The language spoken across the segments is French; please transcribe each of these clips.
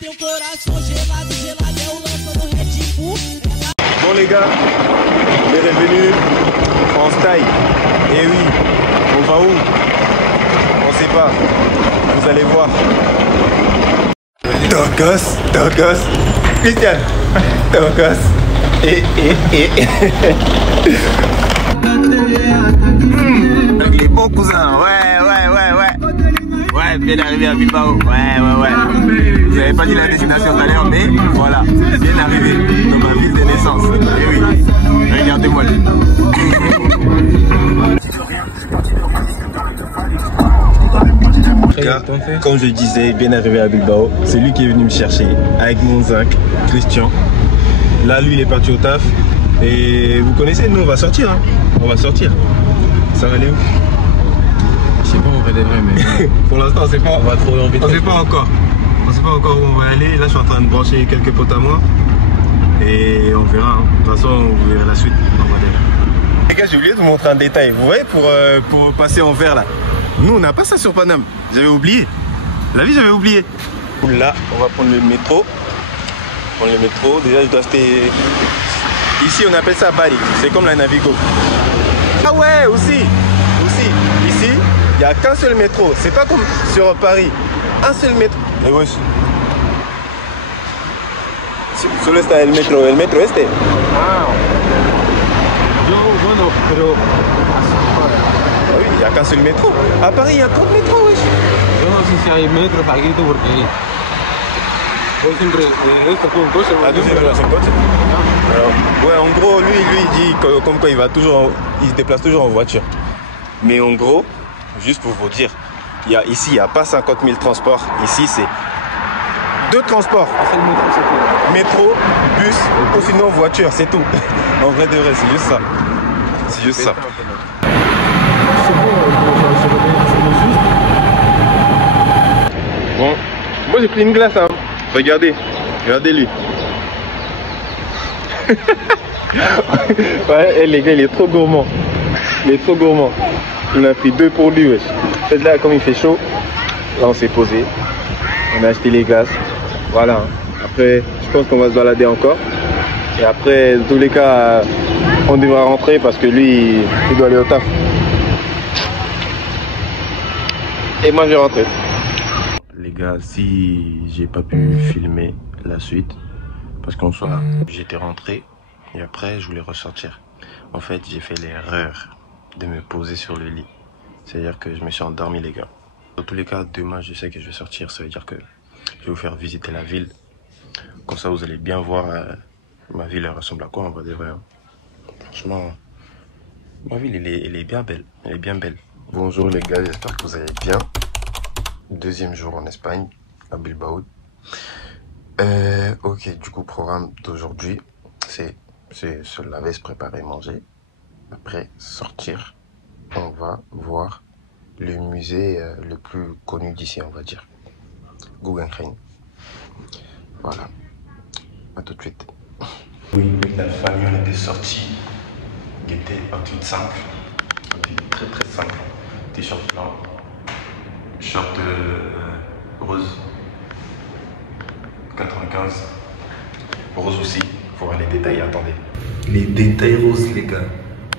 Bon les gars, bienvenue en style. Et oui, on va où? On sait pas. Vous allez voir. Tokos, Christian, Tokos. Et. Avec les bons cousins, ouais. Ouais, bien arrivé à Bilbao, ouais. Vous n'avez pas dit la destination tout à l'heure, mais voilà, bien arrivé dans ma ville de naissance. Et oui, regardez-moi lui. Comme je disais, bien arrivé à Bilbao, c'est lui qui est venu me chercher avec mon zinc, Christian. Là, lui, il est parti au taf. Et vous connaissez, nous, on va sortir. Hein. On va sortir. Ça va aller où? Je sais pas en vrai des vrais, mais pour l'instant, on sait pas. On va trouver envie. On sait pas encore. On sait pas encore où on va aller. Là, je suis en train de brancher quelques potes à moi. Et on verra. Hein. De toute façon, vous verrez la suite. Les gars, j'ai oublié de vous montrer un détail. Vous voyez, pour passer en vert là. Nous, on n'a pas ça sur Paname. J'avais oublié. La vie, j'avais oublié. Là, on va prendre le métro. Déjà, je dois acheter. Ici, on appelle ça Bali. C'est comme la Navigo. Ah ouais, aussi. Ici, il n'y a qu'un seul métro. C'est pas comme sur Paris. Un seul métro. Et wesh. Solo está el metro este. Ah. Bueno, pero. Ah oui, il n'y a qu'un seul métro. À Paris, il y a combien de métros, wesh? Yo no sé si hay metros aquí porque voy siempre esto con coche. Ah, tu vas en coche? Alors, ouais, en gros, lui il dit que, comme quoi il se déplace toujours en voiture. Mais en gros, juste pour vous dire, ici, il n'y a pas 50 000 transports. Ici, c'est 2 transports. Métro, bus, ou sinon voiture, c'est tout. En vrai de vrai, c'est juste ça. C'est juste ça. Bon, moi j'ai pris une glace, hein. Regardez-lui. Ouais, les gars, il est trop gourmand. Il en a pris 2 pour lui, wesh. En fait, là, comme il fait chaud, là, on s'est posé. On a acheté les glaces. Voilà. Après, je pense qu'on va se balader encore. Et après, dans tous les cas, on devra rentrer parce que lui, il doit aller au taf. Et moi, je vais rentrer. Les gars, si j'ai pas pu filmer la suite, parce qu'en soit j'étais rentré et après, je voulais ressortir. En fait, j'ai fait l'erreur de me poser sur le lit. C'est-à-dire que je me suis endormi, les gars. Dans tous les cas, demain, je sais que je vais sortir. Ça veut dire que je vais vous faire visiter la ville. Comme ça, vous allez bien voir ma ville, elle ressemble à quoi, en vrai de vrai. Franchement, ma ville, elle est bien belle. Elle est bien belle. Bonjour les gars, j'espère que vous allez bien. 2e jour en Espagne, à Bilbao. Ok, du coup, programme d'aujourd'hui, c'est se laver, se préparer, manger. Après, sortir, on va voir le musée le plus connu d'ici, on va dire. Guggenheim. Voilà. À tout de suite. Oui, avec la famille, on était sortis. Il était un tweet simple. Un tweet très très simple. T-shirt blanc. Short rose. 95. Rose aussi. Faut voir les détails, attendez. Les détails roses, les gars.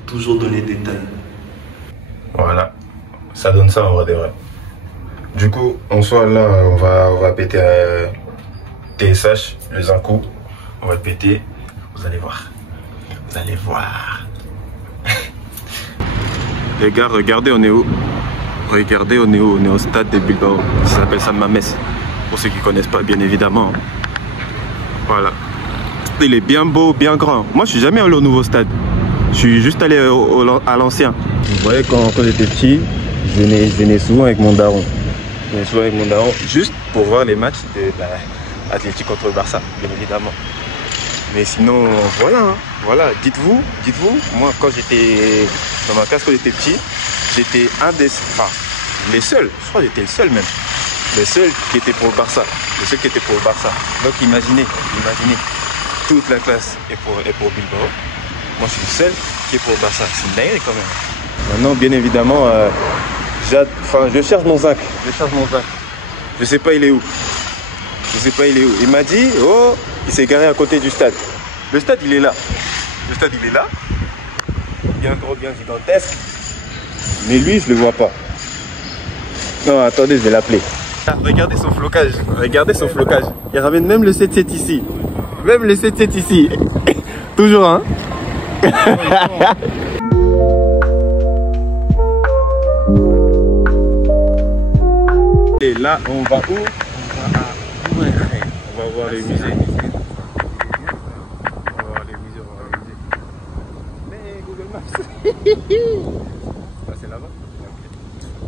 Toujours dans les détails. Voilà. Ça donne ça en vrai de vrai. Du coup, en soi, là, on va péter TSH, le Zinco. On va le péter. Vous allez voir. Vous allez voir. Les gars, regardez, on est où? Regardez, on est où? On est au stade de Bilbao. Ça s'appelle San Mamés. Pour ceux qui ne connaissent pas, bien évidemment. Voilà. Il est bien beau, bien grand. Moi, je suis jamais allé au nouveau stade. Je suis juste allé à l'ancien. Vous voyez, quand j'étais petit, je venais souvent avec mon daron. Juste pour voir les matchs de l'Atlético contre le Barça, bien évidemment. Mais sinon, voilà. Hein. Voilà, dites-vous, moi, quand j'étais dans ma classe, quand j'étais petit, j'étais un des... Enfin, les seuls, je crois que j'étais le seul même. Le seul qui était pour le Barça. Donc imaginez, toute la classe est pour Bilbao. Moi, je suis le seul qui est pour le Barça. C'est une dinguerie quand même. Maintenant, bien évidemment, je cherche mon zinc. Je sais pas il est où. Je sais pas il est où. Il m'a dit, oh, il s'est garé à côté du stade. Le stade il est là. Le stade il est là. Bien gros, bien gigantesque. Mais lui je le vois pas. Non attendez, je vais l'appeler. Regardez son flocage. Regardez son flocage. Il ramène même le 7-7 ici. Même le 7-7 ici. Toujours hein. Et là on va où? On va voir les musées. On va voir les musées, on va voir les musées. Mais Google Maps. Ah, c'est là-bas? Okay.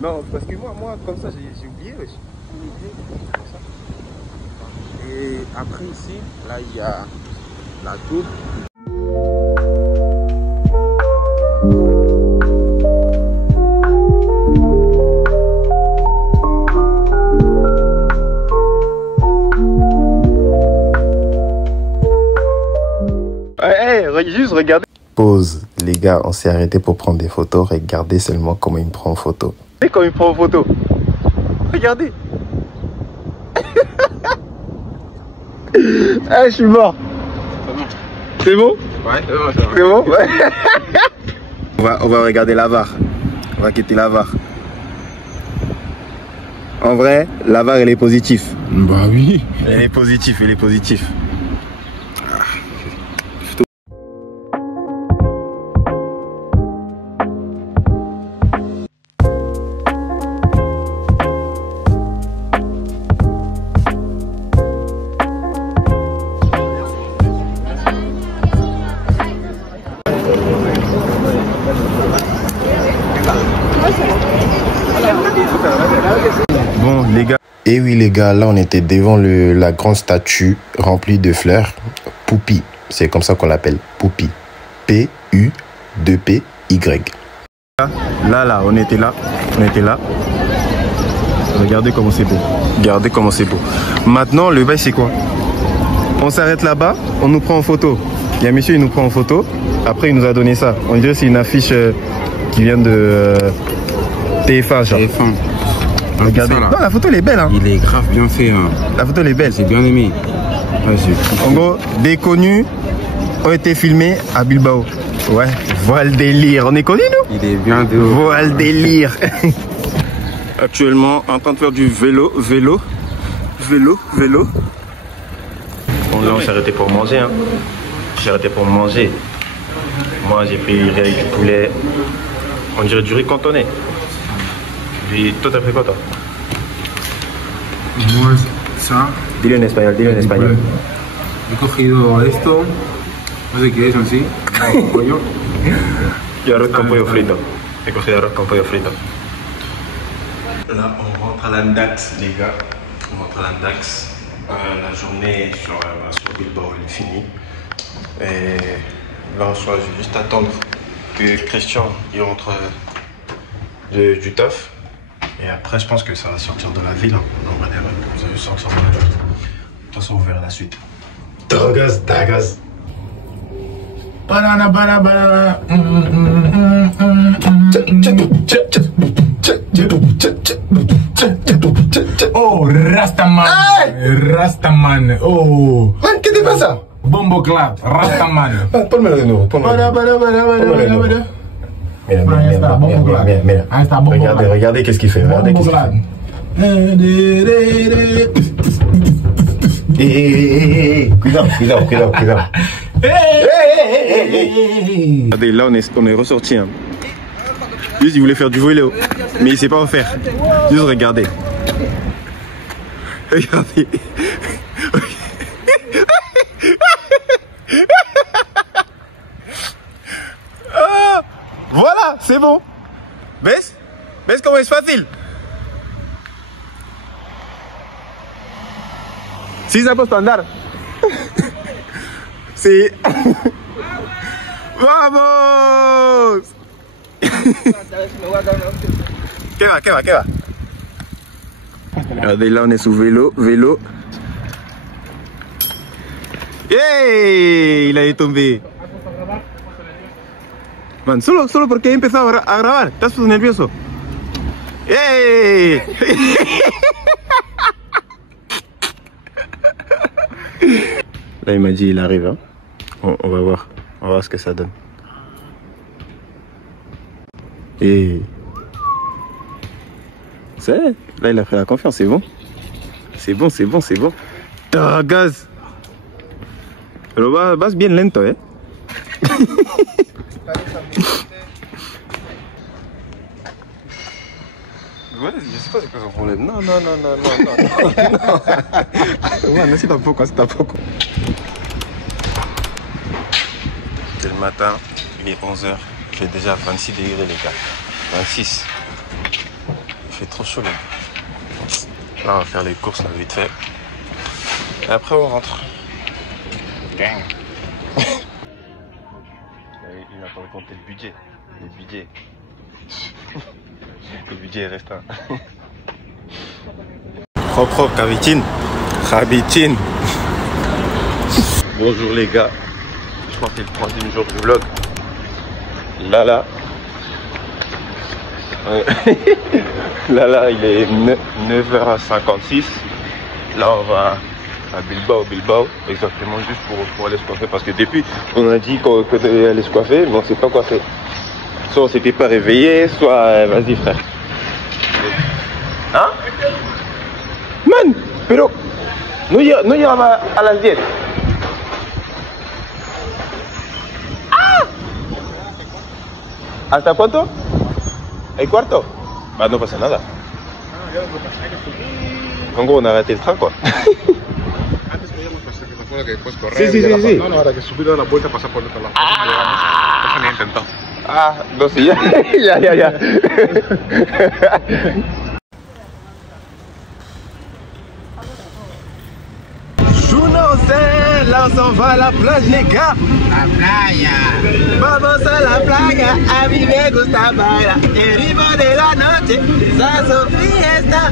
Non, parce que moi comme ça, j'ai oublié. Wesh. Et après ici, là il y a la tour. Juste regardez. Pause, les gars, on s'est arrêté pour prendre des photos. Regardez seulement comment il me prend en photo. Regardez comment il me prend en photo. Regardez. Ah, je suis mort. C'est bon? Ouais, c'est bon? Ouais. on va regarder la VAR. On va quitter la VAR. En vrai, la VAR, elle est positive. Bah oui. Elle est positive, elle est positive. Bon les gars. Et oui les gars, là on était devant la grande statue remplie de fleurs. Poupie, c'est comme ça qu'on l'appelle. Poupie. P-U-2-P-Y. Là, on était là. Regardez comment c'est beau. Regardez comment c'est beau. Maintenant le bail c'est quoi? On s'arrête là-bas, on nous prend en photo. Il y a un monsieur, il nous prend en photo. Après il nous a donné ça. On dirait que c'est une affiche qui vient de TF1 genre. TF1. Regardez. Non, la photo elle est belle hein. Il est grave bien fait hein. La photo elle est belle. J'ai bien aimé. Ouais, en gros, des connus ont été filmés à Bilbao. Ouais, voilà le délire. On est connus nous? Il est bien de haut. Voilà le délire. Actuellement en train de faire du vélo. Bon là on s'est arrêté pour manger hein. J'ai arrêté pour manger. Moi j'ai pris riz avec du poulet. On dirait du riz cantonné. Et toi t'as pris quoi toi? Moi ça. Dile en espagnol, dile en espagnol. He cogido esto. No sé qué es así. Pollo. Y arroz con pollo frito. He cogido arroz con pollo frito. Là on rentre à l'Andax les gars. On rentre à l'Andax. La journée sur Bilbao elle est finie. Et là en soi je vais juste attendre que Christian il rentre du taf. Et après, je pense que ça va sortir de la ville. Hein. On va dire, vous allez sortir de la ville. De toute façon, on verra la suite. Dagas. Oh, Rastaman. Rastaman. Oh. Man, ¿qué te pasa? Bombo Clap. Rastaman. Pónmelo de nuevo. Mira. Ahí está, regardez qu'est-ce qu'il fait. Regardez qu'est-ce qu'il fait. Cuidado. Regardez, là on est ressorti. Hein. Juste il voulait faire du vélo, mais il sait pas en faire. Juste regardez. Regardez. Voilà, c'est bon. ¿Ves? ¿Ves cómo es fácil? Sí, se ha puesto a andar. Sí. ¡Vamos! ¿Qué va? Regardez, là on est sous vélo. ¡Yay! Il a tombé. Man, solo porque he empezado a grabar. ¿Estás nervioso? ¡Ey! Là, il m'a dit il arrive. Hein. On va voir. On va voir ce que ça donne. Et... C'est... Là, il a pris la confiance. C'est bon. C'est bon, c'est bon, c'est bon. Ah, gaz. Pero vas bien lento, ¿eh? Ouais, je sais pas c'est quoi son problème. Non. Ouais, non, c'est tampoco, c'est tampoco. C'est le matin, il est 11h. Il fait déjà 26 degrés, les gars. 26. Il fait trop chaud, là. Là, on va faire les courses, là, vite fait. Et après, on rentre. Gang. Il n'a pas compté le budget. Le budget est restreint. Propre, Kavitine. Bonjour les gars. Je crois que c'est le 3e jour du vlog. Là. Là, il est 9h56. Là, on va à Bilbao, exactement, juste pour aller se coiffer. Parce que depuis, on a dit qu'on devait aller se coiffer, mais on ne s'est pas coiffé. Soit on s'était pas réveillé, soit vas-y frère. Hein? Man, pero no llegaba a las 10. ¡Ah! ¿Hasta cuánto? ¿El cuarto? Bah no pasa nada. En gros, on a arrêté le train quoi. Antes podíamos pasar, que me acuerdo que después correr. Sí. No, ahora que subir a la vuelta pasar por el otro lado. No llegamos. Eso ni intentó. Ah, no, sí, ya. Je n'en sais, là on s'en va à la plage les gars. La playa. Vamos a la playa, a mí me gusta bailar. El ritmo de la noche, ça se fiesta.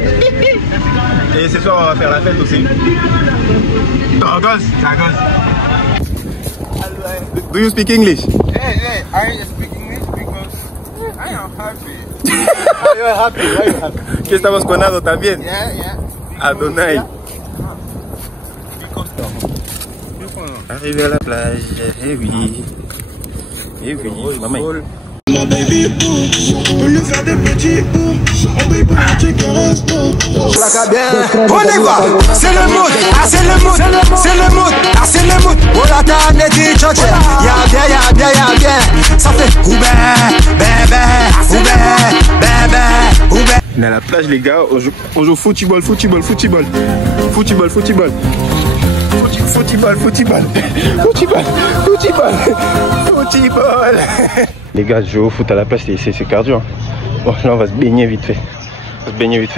Et ce soir on va faire la fête aussi. Ça gosse. Do you speak English? Hey, I speak English because I am happy. Why you happy? Que estamos con Ado también. Yeah. Adonai. Arrivé à la plage, eh oui, maman. Ma baby boo, on lui faire des petits bouts, on paye pour un chicken resto. On y va, c'est le mood, c'est le mood, oh la table est dit choché, y'a bien, ça fait bébé. On est à la plage les gars, on joue football. Les gars, je joue au foot à la place, c'est cardio. Hein. Bon, là on va se baigner vite fait.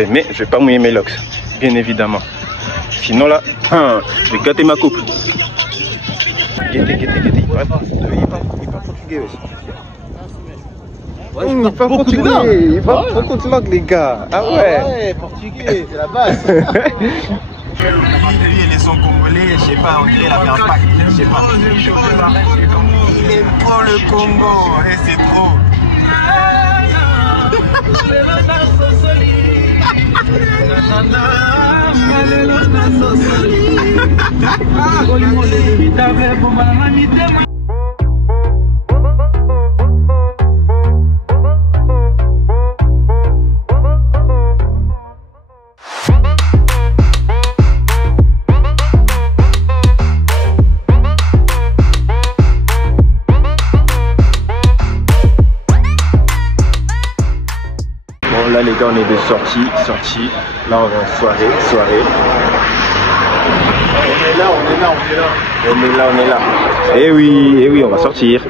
Mais je vais pas mouiller mes locks, bien évidemment. Sinon là, je vais gâter ma coupe. Il parle portugais aussi. Ouais, il parle portugais, les gars. Ah ouais, portugais, c'est la base. Lui et les sons congolais, je sais pas, on dirait la faire pack, je sais pas. Il aime trop le Congo, et c'est trop. Là les gars on est de sortie. Là on est en soirée. On est là. Eh oui, on va sortir.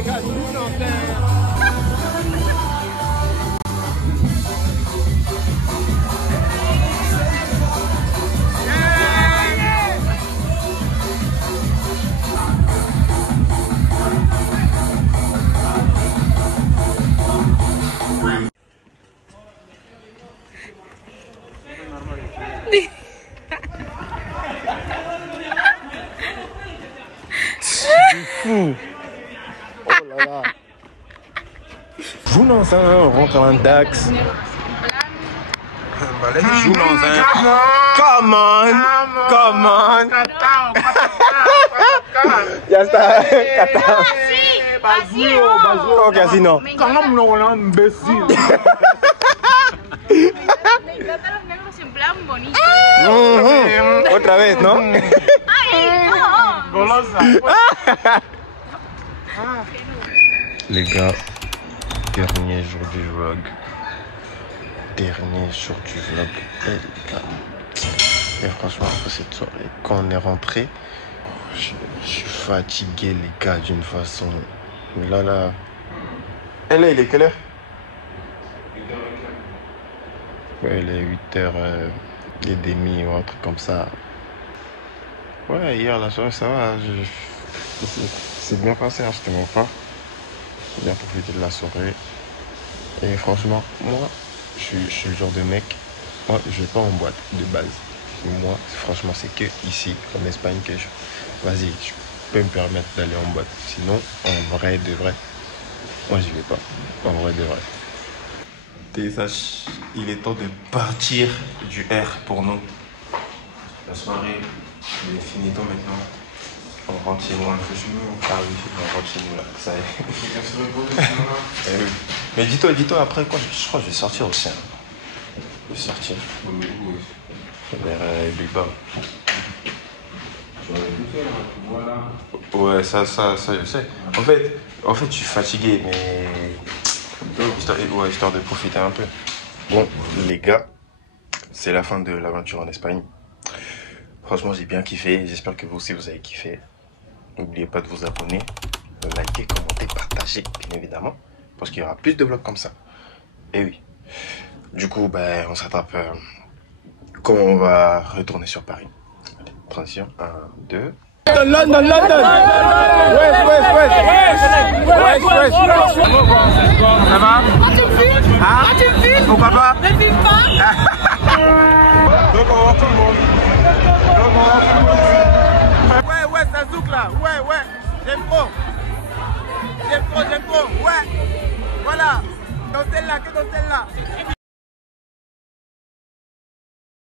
les gars, nous on fou. Oh là là. Joue dans un, rentre en Dax. Joue dans un. Come on. Come on. Ya está. Oh, casino. Me encantan los negros en plan bonito. Otra vez, ¿no? ¡Ay, no! Golosa. Les gars, dernier jour du vlog. Dernier jour du vlog. Et les gars. Et franchement, après cette soirée, quand on est rentré, je suis fatigué, les gars, d'une façon. Là. Et là, il est quelle heure? Ouais, il est 8h30 ou un truc comme ça. Ouais, hier, la soirée, ça va. C'est bien passé, hein, je te mens pas. J'ai bien profité de la soirée. Et franchement, moi, je suis le genre de mec, moi, je vais pas en boîte de base. Moi, franchement, c'est que ici, en Espagne, que vas-y, je peux me permettre d'aller en boîte. Sinon, en vrai de vrai, moi, j'y vais pas. En vrai de vrai. TSH, il est temps de partir du R pour nous. La soirée, il est finito maintenant. On rentre chez nous un peu. Ah oui, on rentre chez nous là, ça y est. Oui. Mais dis-toi après quoi, je crois que je vais sortir aussi. Hein. Je vais sortir. Vers Bilbao. Ouais, ça je sais. En fait, je suis fatigué, mais histoire de profiter un peu. Bon, les gars, c'est la fin de l'aventure en Espagne. Franchement, j'ai bien kiffé. J'espère que vous aussi, vous avez kiffé. N'oubliez pas de vous abonner, de liker, commenter, partager, bien évidemment. Parce qu'il y aura plus de vlogs comme ça. Et oui. Du coup, ben, on s'attrape quand on va retourner sur Paris. Allez, transition. 1, 2... London. West. Ça va? Tu me filmes? Pourquoi pas? Ne filme pas. Donc on va voir tout le monde. Ouais, ça zouk là. Ouais. J'aime trop. Ouais. Voilà. Dans celle-là, que dans celle-là.